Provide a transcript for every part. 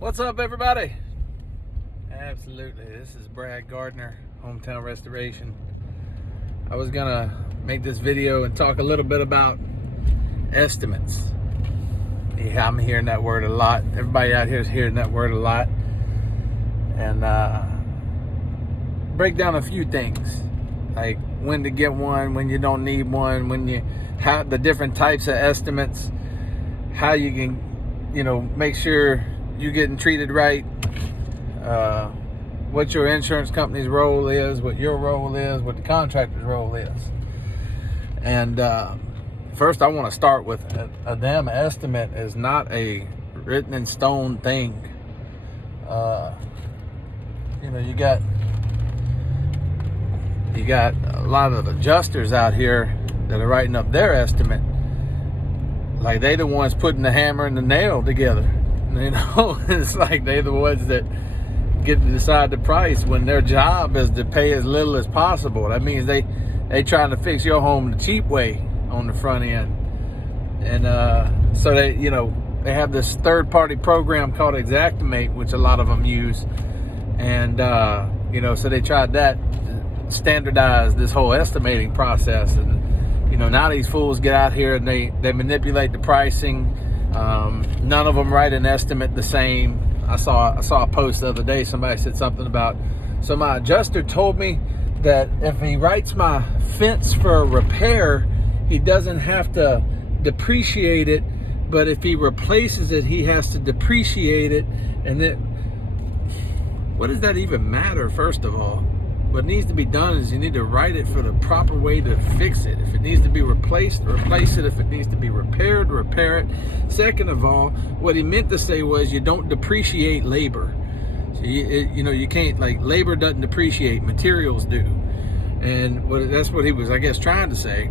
What's up, everybody? Absolutely, this is Brad Gardner, Hometown Restoration. I was gonna make this video and talk a little bit about estimates. Yeah, I'm hearing that word a lot. Everybody out here is hearing that word a lot. And break down a few things, like when to get one, when you don't need one, when you have the different types of estimates, how you can, make sure you're getting treated right, what your insurance company's role is, what your role is, what the contractor's role is. And first I want to start with a damn estimate is not a written in stone thing. You got a lot of adjusters out here that are writing up their estimate like they the ones putting the hammer and the nail together. It's like they the ones that get to decide the price when their job is to pay as little as possible. That means they trying to fix your home the cheap way on the front end. And so they have this third-party program called Xactimate, which a lot of them use. And so they tried that, standardize this whole estimating process. And now these fools get out here and they manipulate the pricing. None of them write an estimate the same. I saw a post the other day. Somebody said something about, so my adjuster told me that if he writes my fence for a repair, he doesn't have to depreciate it, but if he replaces it, he has to depreciate it. And then, what does that even matter? First of all, what needs to be done is you need to write it for the proper way to fix it. If it needs to be replaced, replace it. If it needs to be repaired, repair it. Second of all, what he meant to say was you don't depreciate labor. So you can't, like, labor doesn't depreciate, materials do. And that's what he was, I guess, trying to say.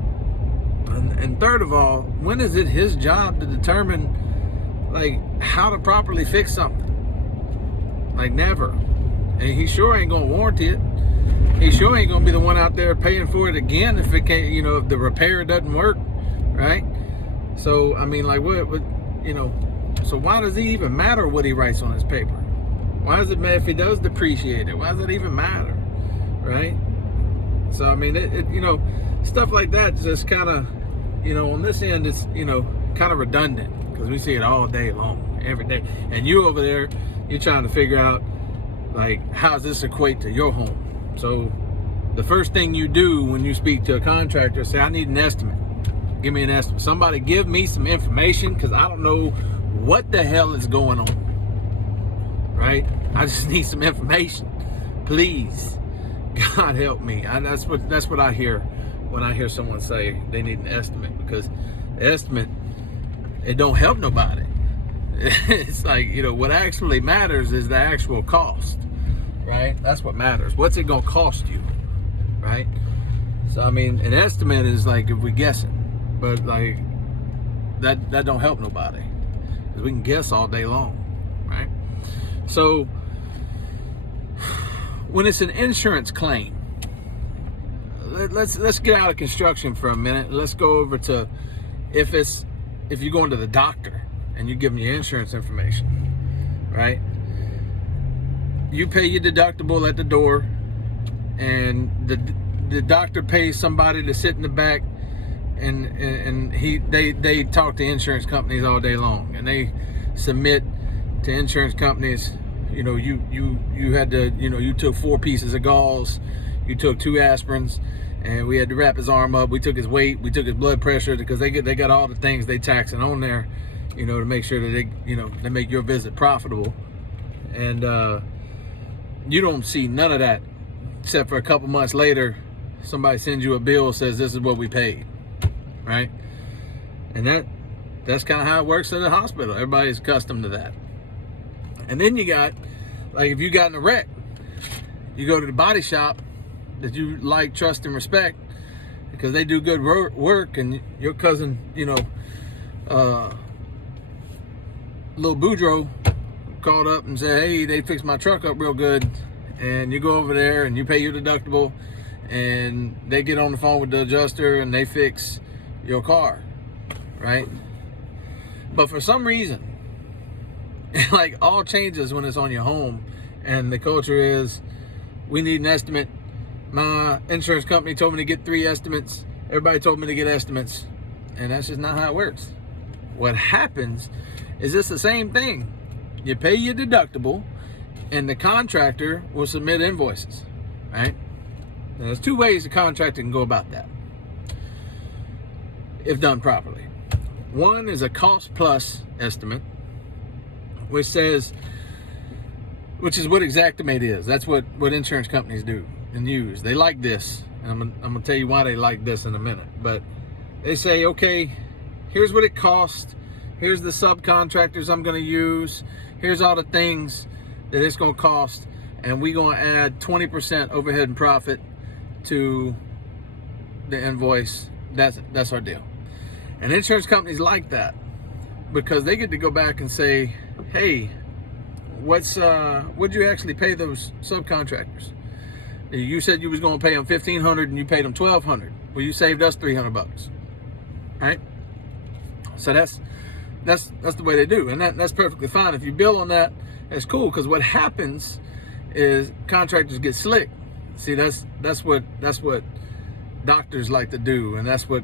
And third of all, when is it his job to determine, like, how to properly fix something? Like, never. And he sure ain't gonna warranty it. He sure ain't gonna be the one out there paying for it again if it can't, if the repair doesn't work, right? So I mean, like, what so why does it even matter what he writes on his paper? Why does it matter if he does depreciate it? Why does it even matter, right? So I mean, stuff like that just kind of, on this end, it's kind of redundant because we see it all day long, every day. And you over there, you're trying to figure out, like, how does this equate to your home? So the first thing you do when you speak to a contractor, say, I need an estimate. Give me an estimate. Somebody give me some information, because I don't know what the hell is going on, right? I just need some information, please. God help me. That's what I hear when I hear someone say they need an estimate, because the estimate, it don't help nobody. It's like, what actually matters is the actual cost, right? That's what matters. What's it gonna cost you, right? So I mean, an estimate is like if we're guessing, but like that don't help nobody, because we can guess all day long, right? So when it's an insurance claim, let's get out of construction for a minute. Let's go over to if you're going to the doctor and you give them your insurance information, right? You pay your deductible at the door, and the doctor pays somebody to sit in the back, and they talk to insurance companies all day long, and they submit to insurance companies. You had to, you took 4 pieces of gauze, you took 2 aspirins, and we had to wrap his arm up. We took his weight, we took his blood pressure, because they got all the things they taxing on there, to make sure that they make your visit profitable. And you don't see none of that, except for a couple months later, somebody sends you a bill, says this is what we paid, right? And that's kind of how it works in the hospital. Everybody's accustomed to that. And then you got, like, if you got in a wreck, you go to the body shop that you like, trust, and respect, because they do good work, and your cousin, Lil Boudreaux called up and said, hey, they fixed my truck up real good. And you go over there and you pay your deductible, and they get on the phone with the adjuster and they fix your car, right? But for some reason, Like, all changes when it's on your home, and the culture is, we need an estimate. My insurance company told me to get 3 estimates. Everybody told me to get estimates, and that's just not how it works. What happens is it's the same thing. You pay your deductible, and the contractor will submit invoices, right? Now, there's 2 ways the contractor can go about that, if done properly. One is a cost plus estimate, which is what Xactimate is. That's what insurance companies do and use. They like this, and I'm gonna tell you why they like this in a minute. But they say, okay, here's what it costs. Here's the subcontractors I'm gonna use. Here's all the things that it's gonna cost, and we're gonna add 20% overhead and profit to the invoice. That's our deal. And insurance companies like that, because they get to go back and say, hey, what'd you actually pay those subcontractors? You said you was going to pay them $1,500 and you paid them $1,200. Well, you saved us $300, right? So that's the way they do, and that's perfectly fine. If you bill on that, that's cool. Because what happens is contractors get slick. See, that's what doctors like to do, and that's what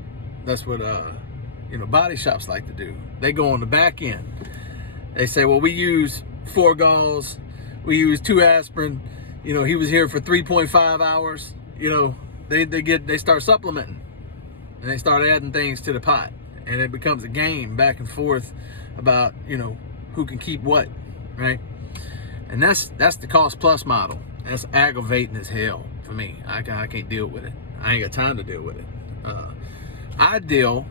body shops like to do. They go on the back end. They say, well, we use 4 gauze, we use 2 aspirin. He was here for 3.5 hours. They start supplementing, and they start adding things to the pot, and it becomes a game back and forth about who can keep what, right? And that's the cost plus model. That's aggravating as hell for me. I can't deal with it. I ain't got time to deal with it. I deal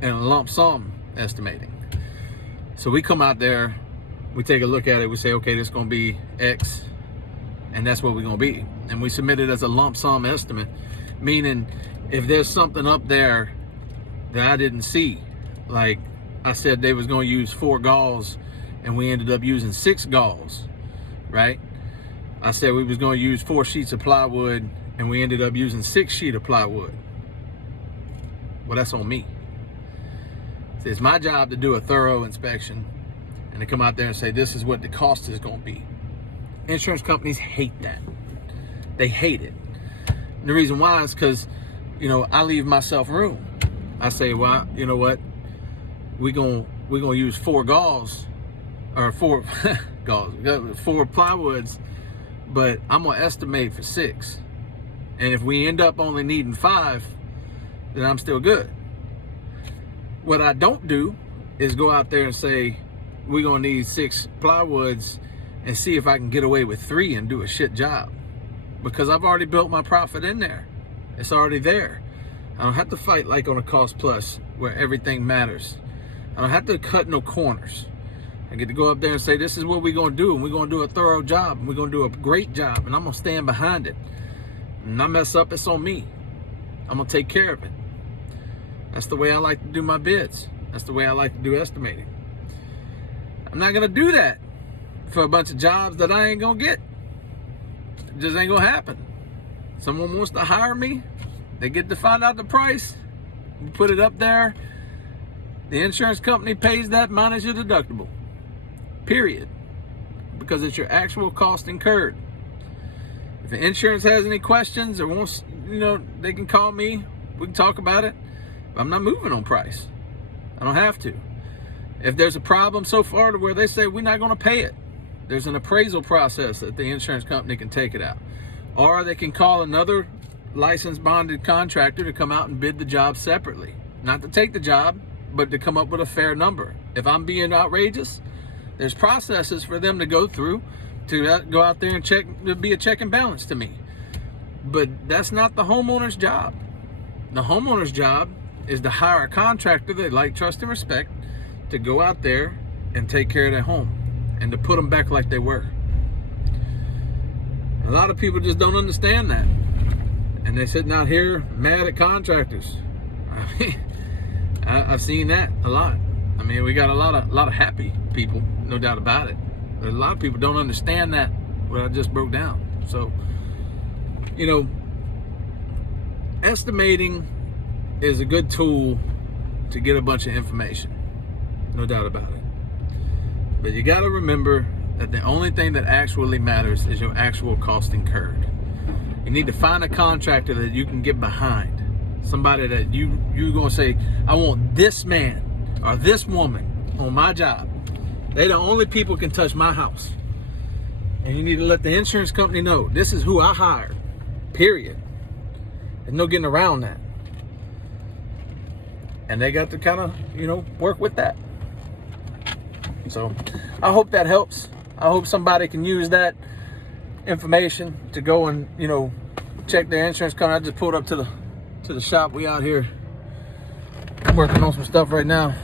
in a lump sum estimating. So we come out there, we take a look at it, we say, okay, this is going to be X, and that's what we're going to be. And we submit it as a lump sum estimate, meaning if there's something up there that I didn't see, like I said they was going to use 4 gauze and we ended up using 6 gauze, right? I said we was going to use 4 sheets of plywood and we ended up using 6 sheets of plywood. Well, that's on me. It's my job to do a thorough inspection and to come out there and say, this is what the cost is going to be. Insurance companies hate that. They hate it. And the reason why is because, I leave myself room. I say, well, you know what? We're gonna use 4 gauze, or 4 gauze, 4 plywoods, but I'm gonna estimate for 6. And if we end up only needing 5, then I'm still good. What I don't do is go out there and say, we're gonna need 6 plywoods and see if I can get away with 3 and do a shit job. Because I've already built my profit in there. It's already there. I don't have to fight like on a cost plus where everything matters. I don't have to cut no corners. I get to go up there and say, this is what we're gonna do, and we're gonna do a thorough job, and we're gonna do a great job, and I'm gonna stand behind it. And I mess up, it's on me. I'm gonna take care of it. That's the way I like to do my bids. That's the way I like to do estimating. I'm not gonna do that for a bunch of jobs that I ain't gonna get. It just ain't gonna happen. Someone wants to hire me, they get to find out the price, you put it up there, the insurance company pays that minus your deductible. Period. Because it's your actual cost incurred. If the insurance has any questions or wants, they can call me, we can talk about it. I'm not moving on price. I don't have to. If there's a problem so far to where they say we're not going to pay it, there's an appraisal process that the insurance company can take it out. Or they can call another licensed bonded contractor to come out and bid the job separately. Not to take the job, but to come up with a fair number. If I'm being outrageous, there's processes for them to go through to go out there and check, to be a check and balance to me. But that's not the homeowner's job. The homeowner's job is to hire a contractor they like, trust, and respect to go out there and take care of their home and to put them back like they were. A lot of people just don't understand that. And they're sitting out here mad at contractors. I mean, I've seen that a lot. I mean, we got a lot of happy people, no doubt about it. But a lot of people don't understand that, what I just broke down. So, estimating is a good tool to get a bunch of information, no doubt about it. But you got to remember that the only thing that actually matters is your actual cost incurred. You need to find a contractor that you can get behind. Somebody that you're going to say, I want this man or this woman on my job. They the only people can touch my house. And you need to let the insurance company know, this is who I hired, period. There's no getting around that. And they got to kind of, work with that. So I hope that helps. I hope somebody can use that information to go and, check their insurance company. I just pulled up to the shop. We out here working on some stuff right now,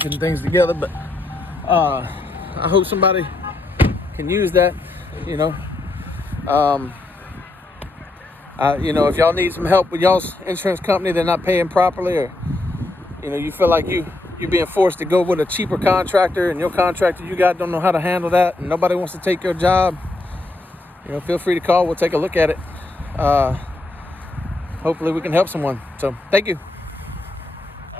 getting things together. But I hope somebody can use that, if y'all need some help with y'all's insurance company, they're not paying properly, or you feel like you're being forced to go with a cheaper contractor, and your contractor you got don't know how to handle that, and nobody wants to take your job, feel free to call. We'll take a look at it. Hopefully we can help someone. So thank you.